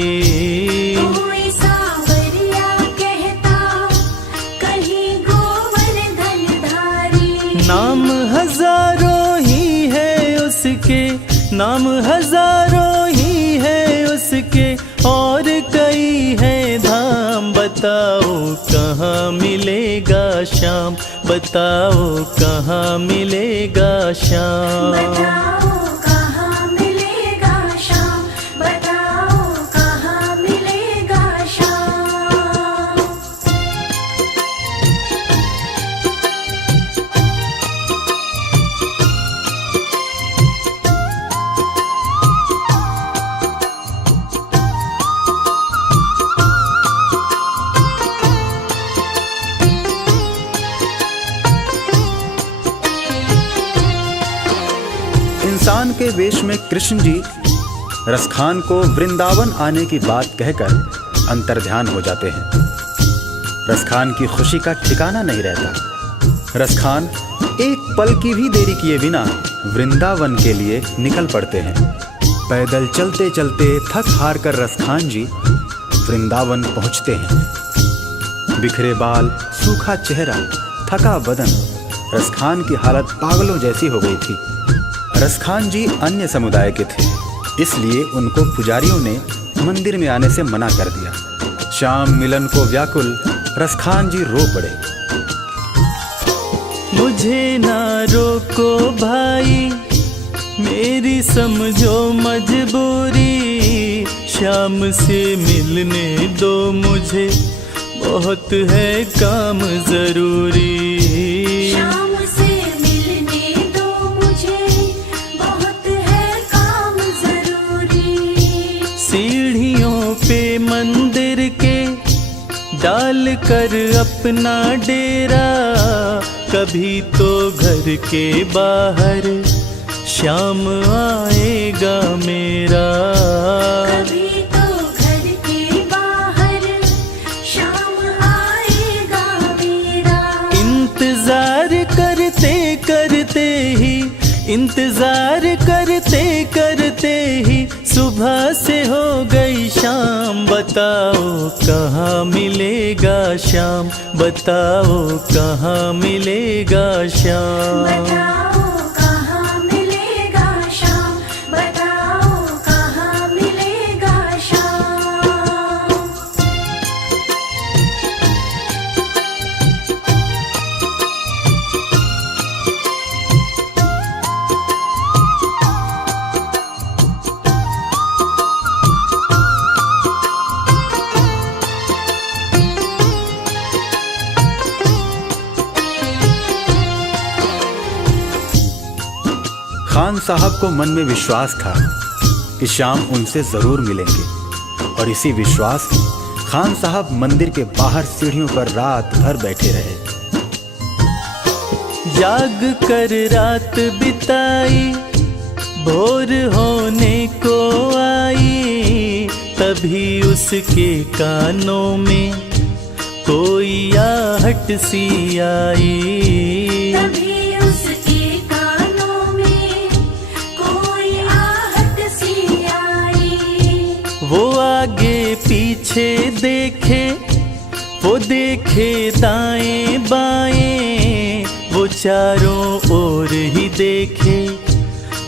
कोई सांवरिया कहता, कहीं गोवर्धन धारी। नाम हजारों ही है उसके, नाम हजारों ही है उसके, और कई है धाम। बताओ कहाँ मिलेगा श्याम, बताओ कहाँ मिलेगा श्याम। बताओ कहाँ मिलेगा श्याम, बताओ कहाँ मिलेगा श्याम। इंसान के वेश में कृष्ण जी रसखान को वृंदावन आने की बात कहकर अंतर्ध्यान हो जाते हैं। रसखान की खुशी का ठिकाना नहीं रहता। रसखान एक पल की भी देरी किए बिना वृंदावन के लिए निकल पड़ते हैं। पैदल चलते चलते थक हार कर रसखान जी वृंदावन पहुंचते हैं। बिखरे बाल, सूखा चेहरा, थका बदन, रसखान की हालत पागलों जैसी हो गई थी। रसखान जी अन्य समुदाय के थे, इसलिए उनको पुजारियों ने मंदिर में आने से मना कर दिया। श्याम मिलन को व्याकुल रसखान जी रो पड़े। मुझे ना रोको भाई, मेरी समझो मजबूरी, श्याम से मिलने दो मुझे, बहुत है काम जरूरी। श्याम से मिलने दो मुझे, बहुत है काम जरूरी। सीढ़ियों पे मंदिर के डाल कर अपना डेरा, कभी तो घर के बाहर श्याम आएगा मेरा। कभी तो घर के बाहर श्याम आएगा मेरा। इंतजार करते करते ही, इंतजार करते करते ही सुबह से हो गई शाम। बताओ कहाँ मिलेगा श्याम, बताओ कहाँ मिलेगा श्याम। बताओ कहाँ मिलेगा श्याम, बताओ कहाँ मिलेगा श्याम। खान साहब को मन में विश्वास था कि श्याम उनसे जरूर मिलेंगे, और इसी विश्वास में खान साहब मंदिर के बाहर सीढ़ियों पर रात भर बैठे रहे। जाग कर रात बिताई, भोर होने को आई, तभी उसके कानों में कोई आहट सी आई। तभी उसके कानों में कोई आहट सी आई। वो आगे पीछे देखे, वो देखे दाएं बाएं, वो चारों ओर ही देखे,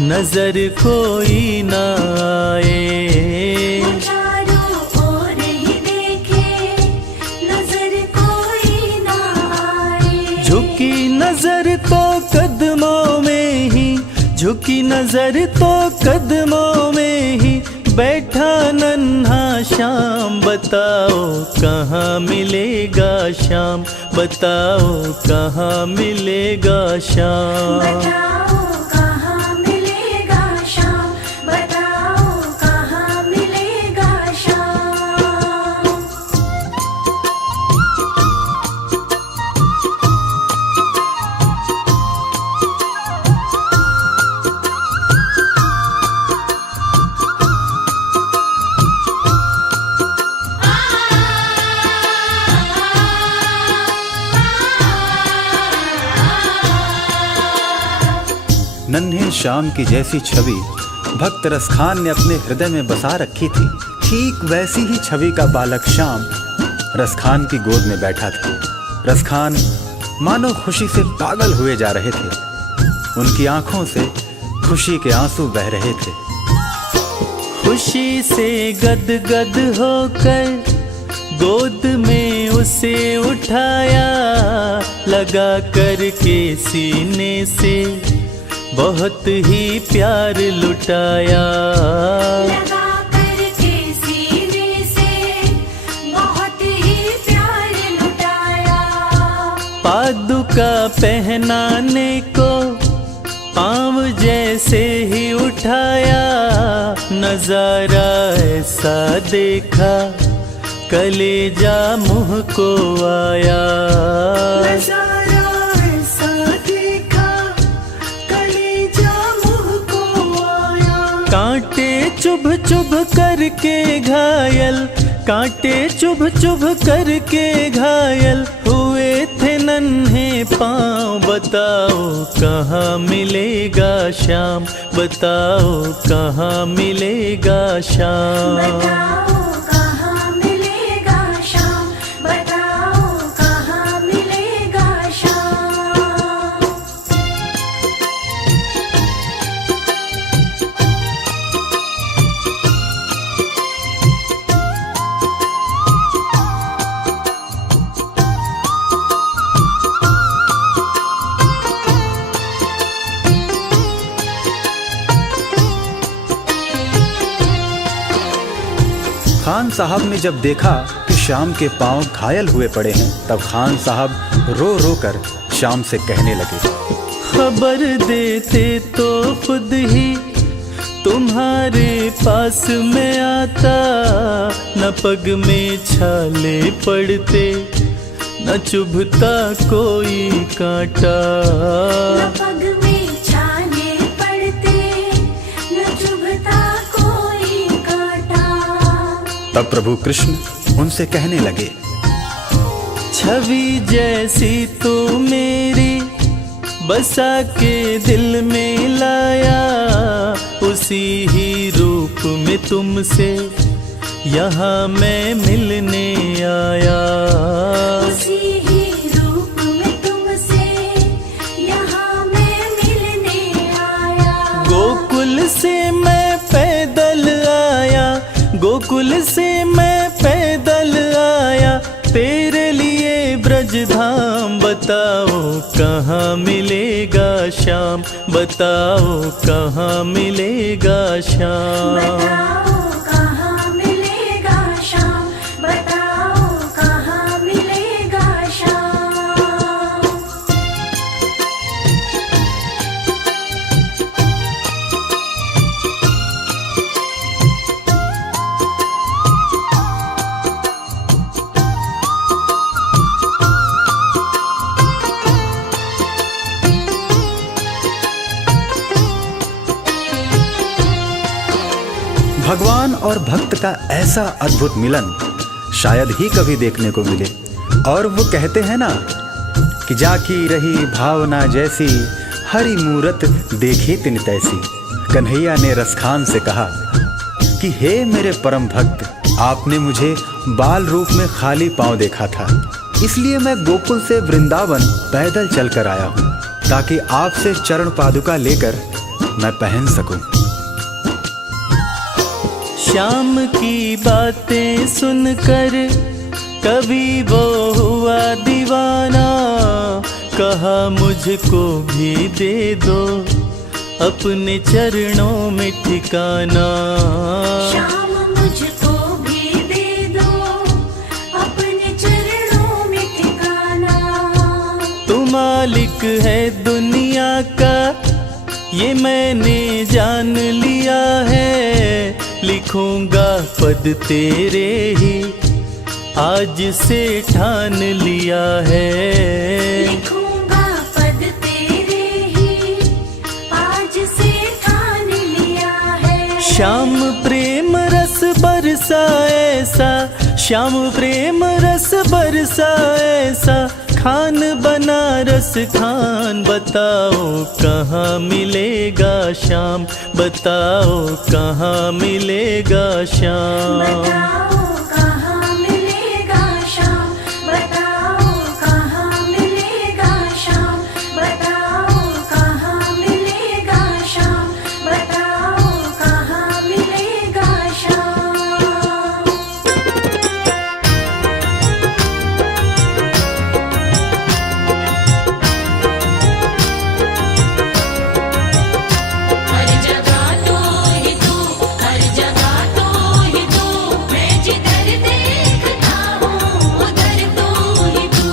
नजर कोई ना आए। वो चारों ओर ही देखे, तो कदमों में ही, झुकी नजर तो कदमों में ही बैठा नन्हा श्याम। बताओ कहाँ मिलेगा श्याम, बताओ कहाँ मिलेगा श्याम। बताओ कहाँ मिलेगा श्याम, बताओ कहाँ मिलेगा श्याम। नन्हे श्याम की जैसी छवि भक्त रसखान ने अपने हृदय में बसा रखी थी, ठीक वैसी ही छवि का बालक श्याम रसखान की गोद में बैठा था। रसखान मानो खुशी से पागल हुए जा रहे थे, उनकी आंखों से खुशी के आंसू बह रहे थे। खुशी से गदगद होकर गोद में उसे उठाया, लगा करके सीने से बहुत ही प्यार लुटाया। लगा करके सीने से बहुत ही प्यार लुटाया। पादुका पहनाने को पाँव जैसे ही उठाया, नजारा ऐसा देखा कलेजा मुँह को आया। नजारा ऐसा देखा कलेजा मुँह को आया। कांटे चुभ चुभ करके घायल, कांटे चुभ चुभ करके घायल हुए थे नन्हे पाँव। बताओ कहाँ मिलेगा श्याम, बताओ कहाँ मिलेगा श्याम। बताओ कहाँ मिलेगा श्याम, बताओ कहाँ मिलेगा श्याम। खान साहब ने जब देखा कि श्याम के पांव घायल हुए पड़े हैं, तब खान साहब रो रो कर श्याम से कहने लगे, खबर देते तो खुद ही तुम्हारे पास में आता, न पग में छाले पड़ते न चुभता कोई कांटा। न पग में छाले पड़ते न चुभता कोई कांटा। तब प्रभु कृष्ण उनसे कहने लगे, छवि जैसी तू मेरी बसा के दिल में लाया, उसी ही रूप में तुमसे यहाँ मैं मिलने आया। उसी ही रूप में तुमसे यहाँ मैं मिलने आया। गोकुल से मैं पैदल आया, गोकुल से मैं पैदल आया, तेरे लिए ब्रज धाम। बताओ कहाँ मिलेगा श्याम, बताओ कहाँ मिलेगा श्याम। बताओ कहाँ मिलेगा श्याम, बताओ कहाँ मिलेगा श्याम। भगवान और भक्त का ऐसा अद्भुत मिलन शायद ही कभी देखने को मिले। और वो कहते हैं ना कि जाकी रही भावना जैसी, हरी मूरत देखी तिन तैसी। कन्हैया ने रसखान से कहा कि हे मेरे परम भक्त, आपने मुझे बाल रूप में खाली पांव देखा था, इसलिए मैं गोकुल से वृंदावन पैदल चलकर आया हूँ, ताकि आपसे चरण पादुका लेकर मैं पहन सकूं। श्याम की बातें सुनकर कभी वो हुआ दीवाना, कहा मुझको भी दे दो अपने चरणों में ठिकाना। श्याम मुझको भी दे दो अपने चरणों में ठिकाना। तू मालिक है दुनिया का ये मैंने जान लिया है, लिखूंगा पद तेरे ही आज से ठान लिया है। लिखूंगा पद तेरे ही आज से ठान लिया है। श्याम प्रेम रस बरसा ऐसा, श्याम प्रेम रस बरसा ऐसा, खान बनारस खान। बताओ कहाँ मिलेगा श्याम, बताओ कहाँ मिलेगा श्याम। बताओ कहाँ मिलेगा श्याम, बताओ कहाँ मिलेगा श्याम, बताओ कहाँ मिलेगा श्याम, बताओ कहाँ मिलेगा श्याम। हर जगह तू ही तू, हर जगह तू ही तू, मैं जिधर देखता हूँ उधर तू ही तू।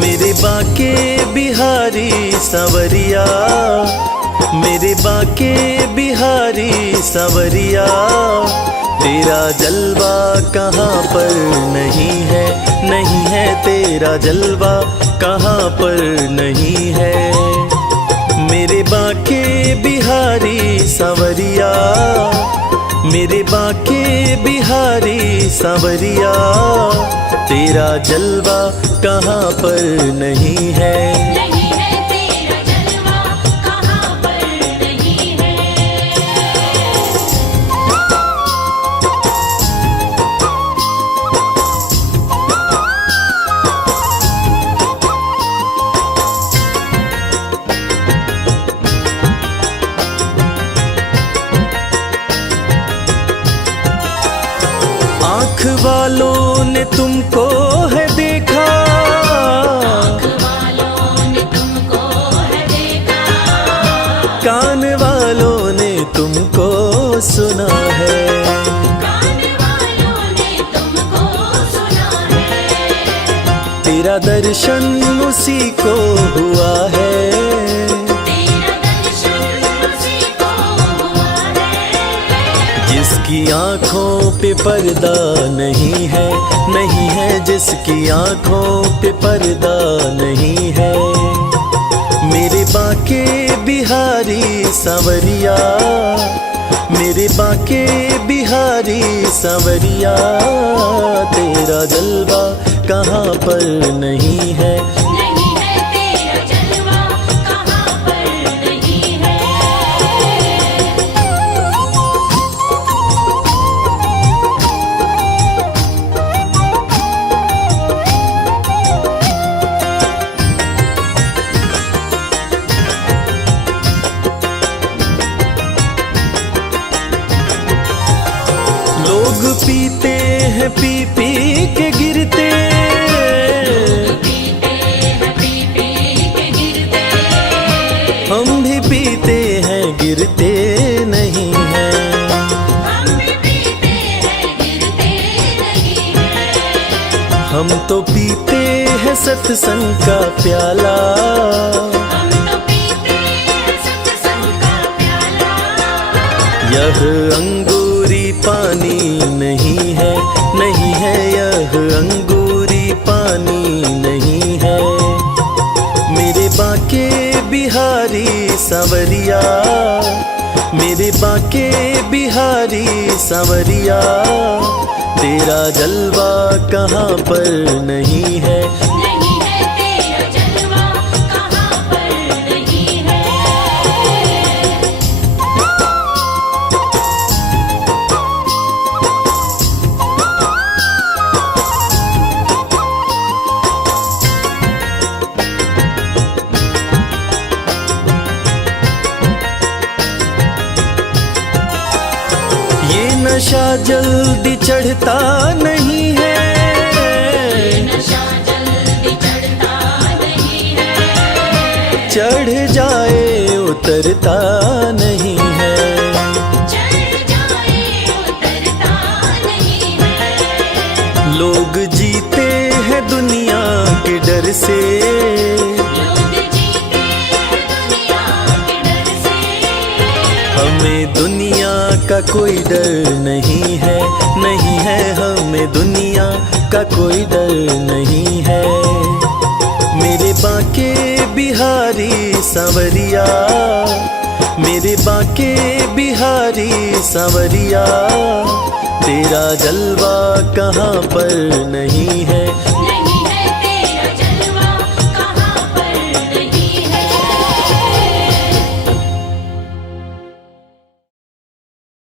मेरे बाके बिहारी सवरिया, मेरे बाके बिहारी सवरिया, तेरा जलवा कहाँ पर नहीं है, नहीं है तेरा जलवा कहाँ पर नहीं है। मेरे बाके बिहारी सवरिया, मेरे बाके बिहारी सवरिया, तेरा जलवा कहाँ पर नहीं है। नहीं है तेरा जलवा कहाँ पर नहीं है। आँख वालों ने तुमको है देखा, आँख वालों ने तुमको है देखा, कान वालों ने तुमको सुना है। कान वालों ने तुमको सुना है। तेरा दर्शन उसी को हुआ है, तेरा दर्शन उसी को हुआ है। जिसकी आँखों पे पर्दा नहीं है, नहीं है जिसकी आँखों पे पर्दा नहीं है। मेरे बाके बिहारी सवरिया, मेरे बाके बिहारी सवरिया, तेरा जलवा कहाँ पर नहीं है। नहीं है तेरा जलवा कहाँ पर नहीं है। लोग पीते हैं पी पी के गिरते, पीते हैं पी पी के गिरते, हम भी पीते हैं गिरते नहीं हैं। हम भी पीते हैं गिरते नहीं है। हम तो पीते हैं सत्संग का प्याला, हम तो पीते हैं सत्संग का प्याला। यह अंगूरी पानी नहीं है, नहीं है यह अंगूरी पानी नहीं है। मेरे बाके बिहारी सवरिया, मेरे बाके बिहारी सवरिया, तेरा जलवा कहाँ पर नहीं है। नहीं है तेरा जलवा कहाँ पर नहीं है। नशा जल्दी चढ़ता नहीं है, नशा जल्दी चढ़ता नहीं है, चढ़ जाए उतरता नहीं है। चढ़ जाए उतरता नहीं है। लोग जीते हैं दुनिया के डर से, लोग जीते हैं दुनिया के डर से, हमें दुनिया का कोई डर नहीं है, नहीं है हमें दुनिया का कोई डर नहीं है। मेरे बांके बिहारी सांवरिया, मेरे बांके बिहारी सांवरिया, तेरा जलवा कहाँ पर नहीं है, नहीं